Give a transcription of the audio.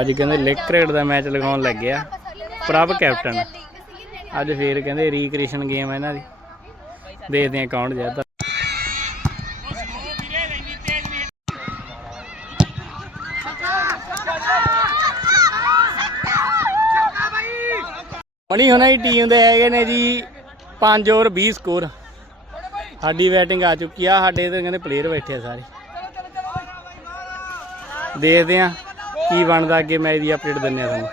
ਅੱਜ ਕਹਿੰਦੇ ਲਿਗ ਕ੍ਰਿਕਟ ਦਾ ਮੈਚ ਲਗਾਉਣ ਲੱਗਿਆ ਪ੍ਰਭ ਕੈਪਟਨ ਅੱਜ ਫੇਰ ਕਹਿੰਦੇ ਰੀਕ੍ਰੀਏਸ਼ਨ ਗੇਮ ਹੈ ਇਹਨਾਂ ਦੀ। ਦੇਖਦੇ ਆ ਕੌਣ ਜਿੱਤਦਾ। ਮਣੀ ਹੁਣਾਂ ਦੀ ਟੀਮ ਦੇ ਹੈਗੇ ਨੇ ਜੀ 5 ਓਵਰ 20 ਸਕੋਰ ਸਾਡੀ ਬੈਟਿੰਗ ਆ ਚੁੱਕੀ ਆ, ਸਾਡੇ ਤੇ ਕਹਿੰਦੇ ਪਲੇਅਰ ਬੈਠੇ ਆ ਸਾਰੇ। ਦੇਖਦੇ ਆ ਕੀ ਬਣਦਾ ਅੱਗੇ ਮੈਚ ਦੀ ਅਪਡੇਟ ਦਿੰਨੇ ਆ ਤੁਹਾਨੂੰ।